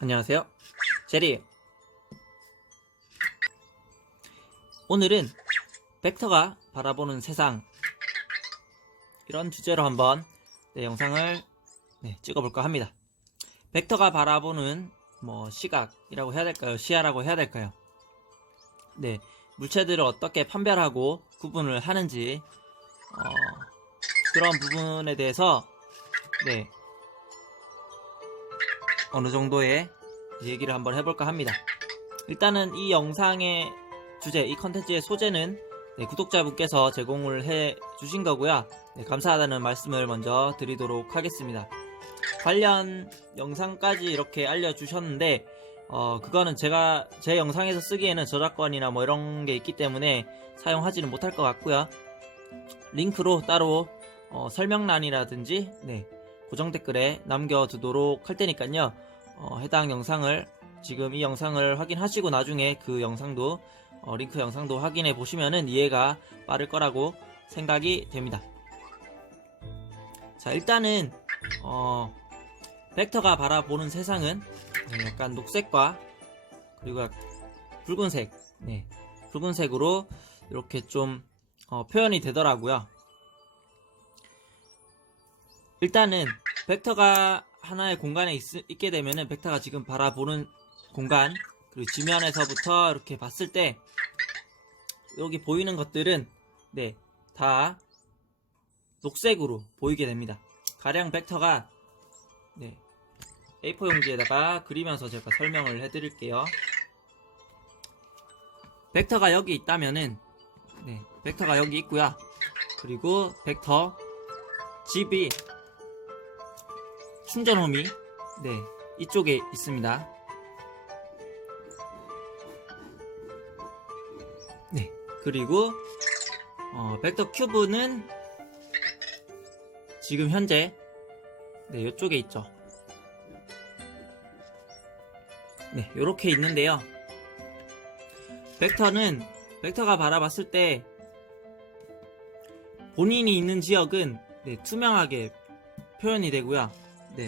안녕하세요. 제리. 오늘은 벡터가 바라보는 세상 이런 주제로 한번 네, 영상을 네, 찍어볼까 합니다. 벡터가 바라보는 뭐 시각이라고 해야 될까요? 시야라고 해야 될까요? 네, 물체들을 어떻게 판별하고 구분을 하는지 어, 그런 부분에 대해서 네, 어느 정도의 얘기를 한번 해볼까 합니다. 일단은 이 영상의 주제, 이 컨텐츠의 소재는 네, 구독자분께서 제공을 해 주신 거고요. 네, 감사하다는 말씀을 먼저 드리도록 하겠습니다. 관련 영상까지 이렇게 알려주셨는데, 어, 그거는 제가 제 영상에서 쓰기에는 저작권이나 뭐 이런 게 있기 때문에 사용하지는 못할 것 같고요. 링크로 따로 어, 설명란이라든지, 네, 고정 댓글에 남겨두도록 할 테니까요. 어, 해당 영상을 지금 이 영상을 확인하시고 나중에 그 영상도 어, 링크 영상도 확인해 보시면은 이해가 빠를 거라고 생각이 됩니다. 자 일단은 어, 벡터가 바라보는 세상은 네, 약간 녹색과 그리고 약- 붉은색, 네, 붉은색으로 이렇게 좀 어, 표현이 되더라고요. 일단은 벡터가 하나의 공간에 있, 게 되면은 벡터가 지금 바라보는 공간 그리고 지면에서부터 이렇게 봤을 때 여기 보이는 것들은 네 다 녹색으로 보이게 됩니다. 가령 벡터가 네 A4 용지에다가 그리면서 제가 설명을 해드릴게요. 벡터가 여기 있다면은 네 벡터가 여기 있고요. 그리고 벡터 집이 충전홈이 네 이쪽에 있습니다. 네 그리고 어, 벡터 큐브는 지금 현재 네 이쪽에 있죠. 네 이렇게 있는데요. 벡터는 벡터가 바라봤을 때 본인이 있는 지역은 네, 투명하게 표현이 되고요. 네,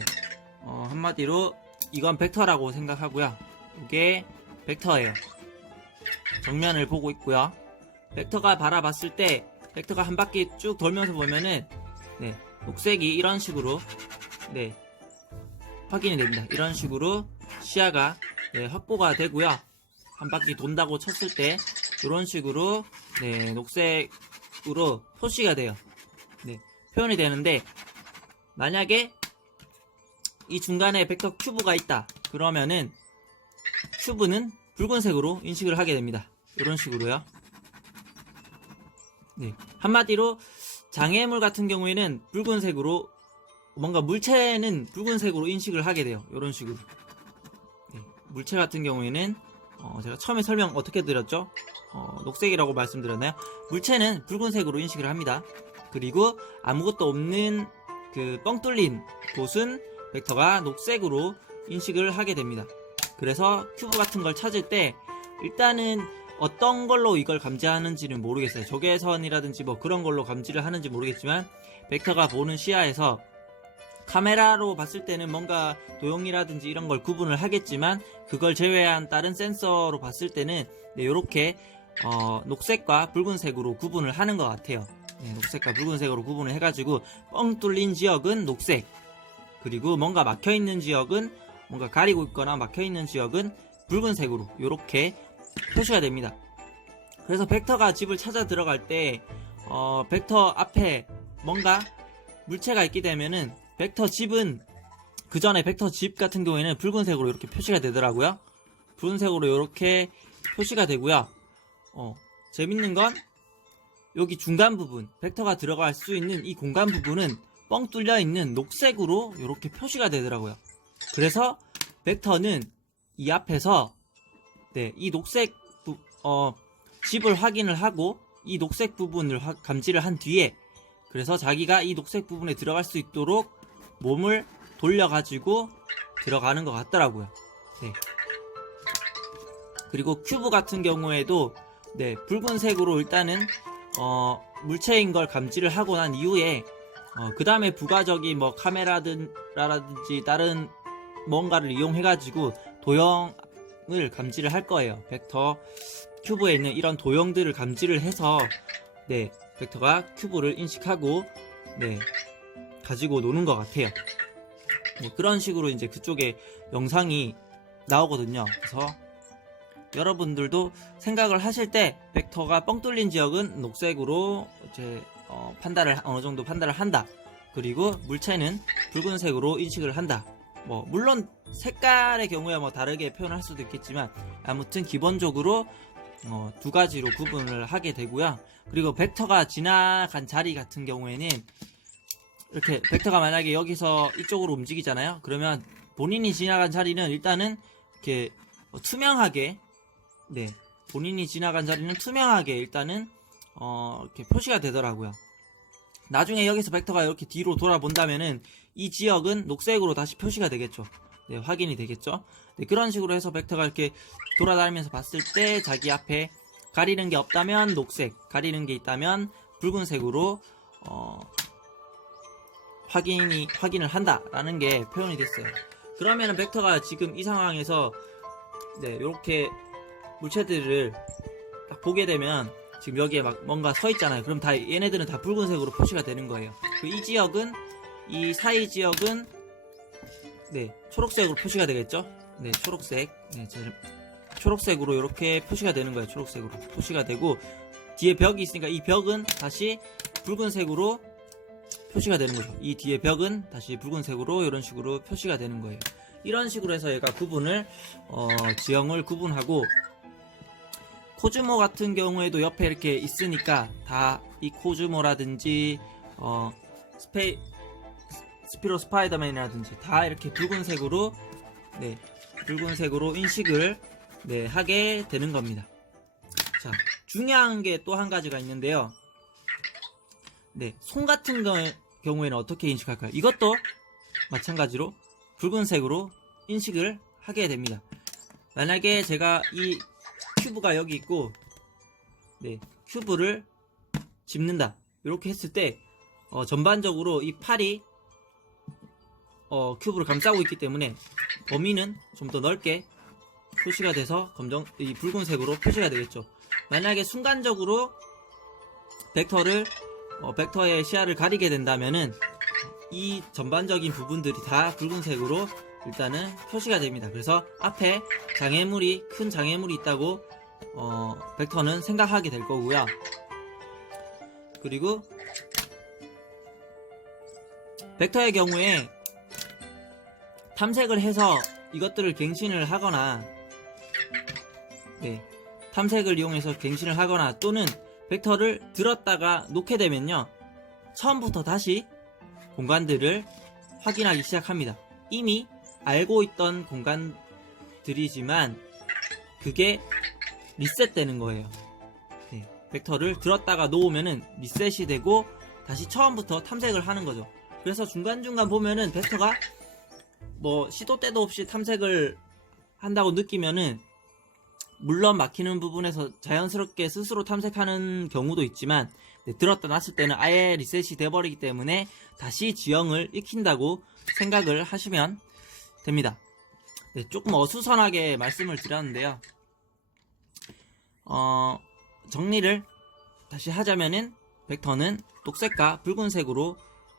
어, 한마디로 이건 벡터라고 생각하고요. 이게 벡터예요. 정면을 보고 있고요. 벡터가 바라봤을 때 벡터가 한 바퀴 쭉 돌면서 보면은 네, 녹색이 이런 식으로 네, 확인이 됩니다. 이런 식으로 시야가 네, 확보가 되고요. 한 바퀴 돈다고 쳤을 때 이런 식으로 네, 녹색으로 표시가 돼요. 네, 표현이 되는데 만약에 이 중간에 벡터 큐브가 있다. 그러면은 큐브는 붉은색으로 인식을 하게 됩니다. 이런 식으로요. 네. 한마디로 장애물 같은 경우에는 붉은색으로 뭔가 물체는 붉은색으로 인식을 하게 돼요. 이런 식으로. 네. 물체 같은 경우에는 어, 제가 처음에 설명 어떻게 드렸죠? 어, 녹색이라고 말씀드렸나요? 물체는 붉은색으로 인식을 합니다. 그리고 아무것도 없는 그 뻥 뚫린 곳은 벡터가 녹색으로 인식을 하게 됩니다. 그래서 큐브 같은 걸 찾을 때 일단은 어떤 걸로 이걸 감지하는지는 모르겠어요. 적외선이라든지 뭐 그런 걸로 감지를 하는지 모르겠지만 벡터가 보는 시야에서 카메라로 봤을 때는 뭔가 도형이라든지 이런 걸 구분을 하겠지만 그걸 제외한 다른 센서로 봤을 때는 네, 이렇게 어, 녹색과 붉은색으로 구분을 하는 것 같아요. 네, 녹색과 붉은색으로 구분을 해가지고 뻥 뚫린 지역은 녹색 그리고 뭔가 막혀 있는 지역은 뭔가 가리고 있거나 막혀 있는 지역은 붉은색으로 이렇게 표시가 됩니다. 그래서 벡터가 집을 찾아 들어갈 때 어, 벡터 앞에 뭔가 물체가 있게 되면은 벡터 집은 그 전에 벡터 집 같은 경우에는 붉은색으로 이렇게 표시가 되더라고요. 붉은색으로 이렇게 표시가 되고요. 어, 재밌는 건 여기 중간 부분 벡터가 들어갈 수 있는 이 공간 부분은 뻥 뚫려 있는 녹색으로 이렇게 표시가 되더라고요. 그래서 벡터는 이 앞에서 네, 이 녹색 부, 어, 집을 확인을 하고 이 녹색 부분을 화- 감지를 한 뒤에 그래서 자기가 이 녹색 부분에 들어갈 수 있도록 몸을 돌려가지고 들어가는 것 같더라고요. 네. 그리고 큐브 같은 경우에도 네, 붉은색으로 일단은 어, 물체인 걸 감지를 하고 난 이후에 그 다음에 부가적인 뭐 카메라든지 다른 뭔가를 이용해가지고 도형을 감지를 할 거예요. 벡터 큐브에 있는 이런 도형들을 감지를 해서 네 벡터가 큐브를 인식하고 네 가지고 노는 것 같아요. 네, 그런 식으로 이제 그쪽에 영상이 나오거든요. 그래서 여러분들도 생각을 하실 때 벡터가 뻥 뚫린 지역은 녹색으로 이제 어, 판단을 어느 정도 판단을 한다. 그리고 물체는 붉은색으로 인식을 한다. 뭐 물론 색깔의 경우에 뭐 다르게 표현할 수도 있겠지만 아무튼 기본적으로 어, 두 가지로 구분을 하게 되고요. 그리고 벡터가 지나간 자리 같은 경우에는 이렇게 벡터가 만약에 여기서 이쪽으로 움직이잖아요. 그러면 본인이 지나간 자리는 일단은 이렇게 어, 투명하게 네 본인이 지나간 자리는 투명하게 일단은 어, 이렇게 표시가 되더라고요. 나중에 여기서 벡터가 이렇게 뒤로 돌아본다면은 이 지역은 녹색으로 다시 표시가 되겠죠. 네, 확인이 되겠죠. 네, 그런 식으로 해서 벡터가 이렇게 돌아다니면서 봤을 때 자기 앞에 가리는 게 없다면 녹색, 가리는 게 있다면 붉은색으로 어, 확인이 확인을 한다라는 게 표현이 됐어요. 그러면은 벡터가 지금 이 상황에서 네, 이렇게 물체들을 딱 보게 되면 지금 여기에 막 뭔가 서 있잖아요. 그럼 다 얘네들은 다 붉은색으로 표시가 되는 거예요. 그이 지역은 이 사이 지역은 네 초록색으로 표시가 되겠죠. 네 초록색. 네 제- 초록색으로 이렇게 표시가 되는 거예요. 초록색으로 표시가 되고 뒤에 벽이 있으니까 이 벽은 다시 붉은색으로 표시가 되는 거죠. 이 뒤에 벽은 다시 붉은색으로 이런 식으로 표시가 되는 거예요. 이런 식으로 해서 얘가 구분을 어, 지형을 구분하고 코즈모 같은 경우에도 옆에 이렇게 있으니까 다 이 코즈모라든지 어 스페 스피로 스파이더맨이라든지 다 이렇게 붉은색으로 네 붉은색으로 인식을 네 하게 되는 겁니다. 자 중요한 게 또 한 가지가 있는데요. 네손 같은 거- 경우에는 어떻게 인식할까요? 이것도 마찬가지로 붉은색으로 인식을 하게 됩니다. 만약에 제가 이 큐브가 여기 있고 네 큐브를 집는다 이렇게 했을 때 어, 전반적으로 이 팔이 어, 큐브를 감싸고 있기 때문에 범위는 좀 더 넓게 표시가 돼서 검정 이 붉은색으로 표시가 되겠죠. 만약에 순간적으로 벡터를 어, 벡터의 시야를 가리게 된다면은 이 전반적인 부분들이 다 붉은색으로 일단은 표시가 됩니다. 그래서 앞에 장애물이 큰 장애물이 있다고 어, 벡터는 생각하게 될 거고요. 그리고 벡터의 경우에 탐색을 해서 이것들을 갱신을 하거나 네, 탐색을 이용해서 갱신을 하거나 또는 벡터를 들었다가 놓게 되면요 처음부터 다시 공간들을 확인하기 시작합니다 이미 알고 있던 공간들이지만 그게 리셋되는 거예요. 네, 벡터를 들었다가 놓으면은 리셋이 되고 다시 처음부터 탐색을 하는 거죠. 그래서 중간중간 보면은 벡터가 뭐 시도 때도 없이 탐색을 한다고 느끼면은 물론 막히는 부분에서 자연스럽게 스스로 탐색하는 경우도 있지만 네, 들었다 놨을 때는 아예 리셋이 돼버리기 때문에 다시 지형을 익힌다고 생각을 하시면 됩니다. 네, 조금 어수선하게 말씀을 드렸는데요. 어, 정리를 다시 하자면은 벡터는 녹색과 붉은색으로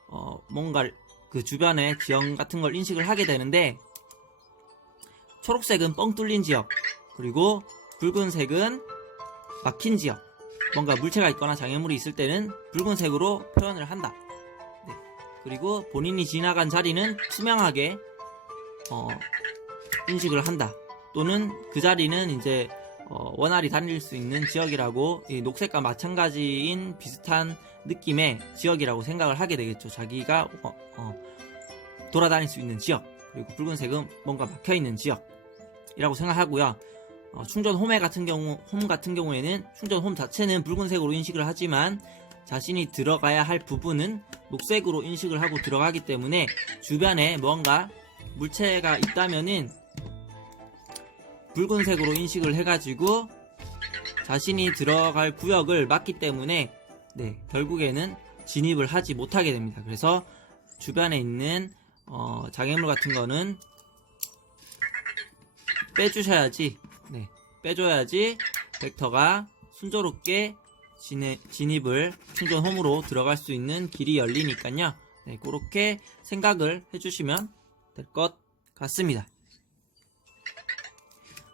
어, 뭔가 그 주변의 지형 같은 걸 인식을 하게 되는데 초록색은 뻥 뚫린 지역 그리고 붉은색은 막힌 지역 뭔가 물체가 있거나 장애물이 있을 때는 붉은색으로 표현을 한다 네. 그리고 본인이 지나간 자리는 투명하게 어, 인식을 한다 또는 그 자리는 이제 어, 원활히 다닐 수 있는 지역이라고 이 녹색과 마찬가지인 비슷한 느낌의 지역이라고 생각을 하게 되겠죠. 자기가 어, 어, 돌아다닐 수 있는 지역 그리고 붉은색은 뭔가 막혀 있는 지역이라고 생각하고요. 어, 충전 홈에 같은 경우 홈 같은 경우에는 충전 홈 자체는 붉은색으로 인식을 하지만 자신이 들어가야 할 부분은 녹색으로 인식을 하고 들어가기 때문에 주변에 뭔가 물체가 있다면은 붉은색으로 인식을 해가지고 자신이 들어갈 구역을 막기 때문에 네, 결국에는 진입을 하지 못하게 됩니다. 그래서 주변에 있는 어, 장애물 같은 거는 빼주셔야지 네. 빼줘야지 벡터가 순조롭게 진해- 진입을 충전 홈으로 들어갈 수 있는 길이 열리니까요. 네 그렇게 생각을 해주시면 될 것 같습니다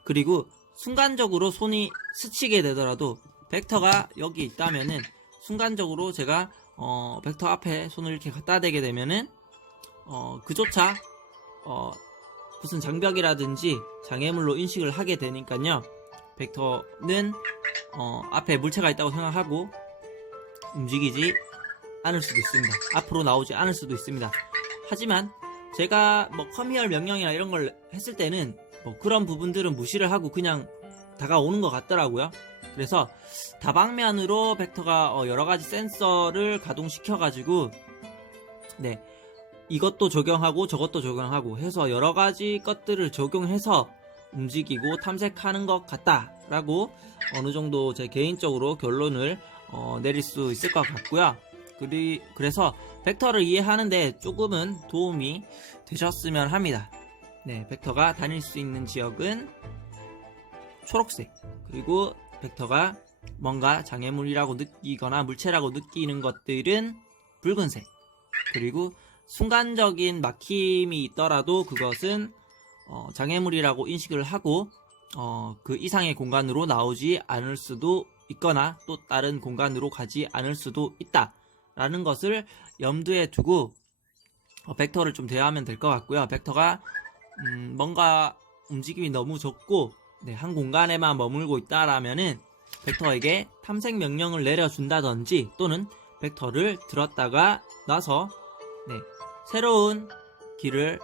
그리고 순간적으로 손이 스치게 되더라도 벡터가 여기 있다면은 순간적으로 제가 어, 벡터 앞에 손을 이렇게 갖다 대게 되면은 어, 그조차 어, 무슨 장벽이라든지 장애물로 인식을 하게 되니까요. 벡터는 어, 앞에 물체가 있다고 생각하고 움직이지 않을 수도 있습니다. 앞으로 나오지 않을 수도 있습니다. 하지만 제가 뭐 커미얼 명령이나 이런 걸 했을 때는 뭐 그런 부분들은 무시를 하고 그냥 다가오는 것 같더라고요. 그래서 다방면으로 벡터가 어, 여러 가지 센서를 가동시켜 가지고 네 이것도 적용하고 저것도 적용하고 해서 여러 가지 것들을 적용해서 움직이고 탐색하는 것 같다라고 어느 정도 제 개인적으로 결론을 어, 내릴 수 있을 것 같고요. 그리, 그래서 벡터를 이해하는데 조금은 도움이 되셨으면 합니다. 네, 벡터가 다닐 수 있는 지역은 초록색. 그리고 벡터가 뭔가 장애물이라고 느끼거나 물체라고 느끼는 것들은 붉은색. 그리고 순간적인 막힘이 있더라도 그것은 어, 장애물이라고 인식을 하고 어, 그 이상의 공간으로 나오지 않을 수도 있거나 또 다른 공간으로 가지 않을 수도 있다 라는 것을 염두에 두고 어, 벡터를 좀 대하면 될 것 같고요. 벡터가 음, 뭔가 움직임이 너무 적고 네, 한 공간에만 머물고 있다라면은 벡터에게 탐색 명령을 내려준다든지 또는 벡터를 들었다가 나서 네, 새로운 길을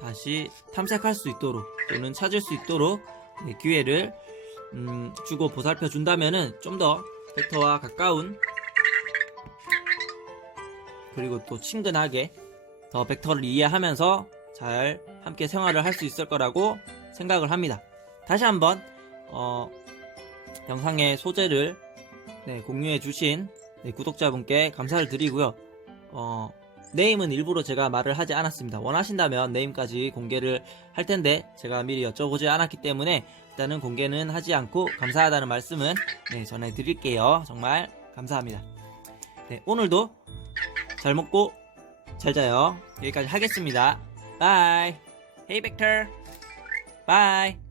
다시 탐색할 수 있도록 또는 찾을 수 있도록 네, 기회를 음, 주고 보살펴 준다면은 좀 더 벡터와 가까운 그리고 또 친근하게 더 벡터를 이해하면서 잘 함께 생활을 할 수 있을 거라고 생각을 합니다. 다시 한번 어, 영상의 소재를 네, 공유해 주신 네, 구독자분께 감사를 드리고요. 어, 네임은 일부러 제가 말을 하지 않았습니다. 원하신다면 네임까지 공개를 할 텐데 제가 미리 여쭤보지 않았기 때문에 일단은 공개는 하지 않고 감사하다는 말씀은 네, 전해드릴게요. 정말 감사합니다. 네, 오늘도 잘 먹고 잘 자요. 여기까지 하겠습니다. 바이. Hey Victor. 바이.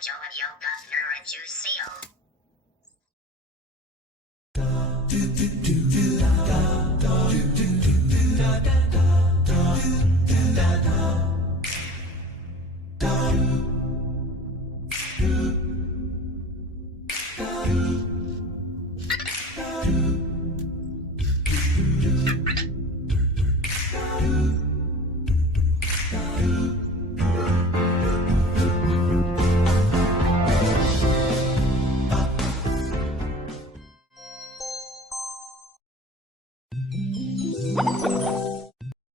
Jovial Governor and Juicio.